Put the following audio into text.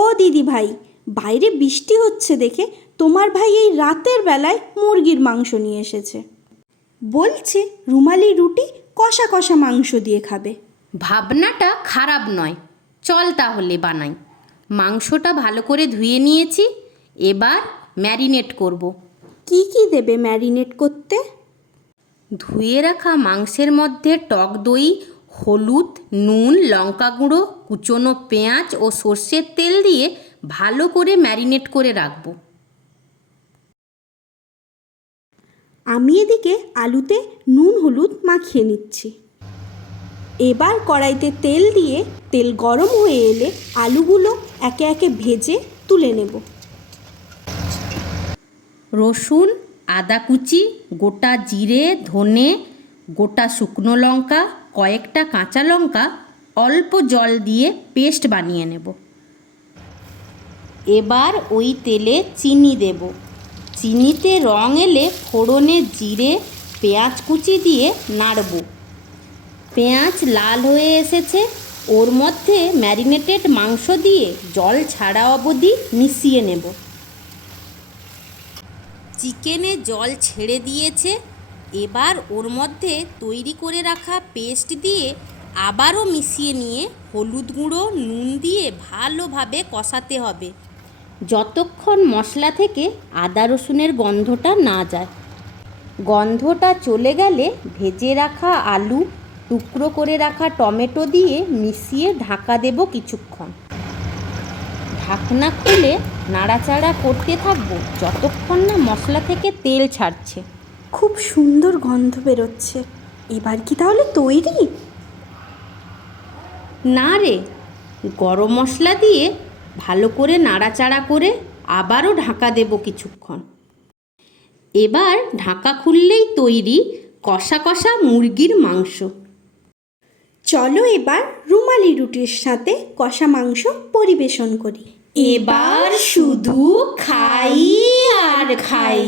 ও দিদি ভাই, বাইরে বৃষ্টি হচ্ছে দেখে তোমার ভাই এই রাতের বেলায় মুরগির মাংস নিয়ে এসেছে। বলছে রুমালি রুটি কষা কষা মাংস দিয়ে খাবে। ভাবনাটা খারাপ নয়, চল তাহলে বানাই। মাংসটা ভালো করে ধুয়ে নিয়েছি, এবার ম্যারিনেট করব। কি কি দেবে ম্যারিনেট করতে? ধুয়ে রাখা মাংসের মধ্যে টক দই, হলুদ, নুন, লঙ্কা গুঁড়ো, কুচনো পেঁয়াজ ও সর্ষের তেল দিয়ে ভালো করে ম্যারিনেট করে রাখবো। আমি এদিকে আলুতে নুন হলুদ মাখিয়ে নিচ্ছি। এবার কড়াইতে তেল দিয়ে তেল গরম হয়ে এলে আলুগুলো একে একে ভেজে তুলে নেব। রসুন, আদা কুচি, গোটা জিরে, ধনে, গোটা শুকনো লঙ্কা, কয়েকটা কাঁচা লঙ্কা অল্প জল দিয়ে পেস্ট বানিয়ে নেব। এবার ওই তেলে চিনি দেব। চিনিতে রং এলে ফোড়নে জিরে, পেঁয়াজ কুচি দিয়ে নাড়ব। পেঁয়াজ লাল হয়ে এসেছে, ওর মধ্যে ম্যারিনেটেড মাংস দিয়ে জল ছাড়া অবধি মিশিয়ে নেব। চিকেনে জল ছেড়ে দিয়েছে, এবার ওর মধ্যে তৈরি করে রাখা পেস্ট দিয়ে আবারও মিশিয়ে নিয়ে হলুদ গুঁড়ো, নুন দিয়ে ভালোভাবে কষাতে হবে যতক্ষণ মশলা থেকে আদা রসুনের গন্ধটা না যায়। গন্ধটা চলে গেলে ভেজে রাখা আলু, টুকরো করে রাখা টমেটো দিয়ে মিশিয়ে ঢাকা দেব কিছুক্ষণ। ঢাকনা খুলে নাড়াচাড়া করতে থাকবো যতক্ষণ না মশলা থেকে তেল ছাড়ছে। খুব সুন্দর গন্ধ বেরোচ্ছে। এবার কি তাহলে তৈরি? না রে, গরম মশলা দিয়ে ভালো করে নাড়াচাড়া করে আবারও ঢাকা দেব কিছুক্ষণ। এবার ঢাকা খুললেই তৈরি কষা কষা মুরগির মাংস। চলো এবার রুমালি রুটির সাথে কষা মাংস পরিবেশন করি। এবার শুধু খাই আর খাই।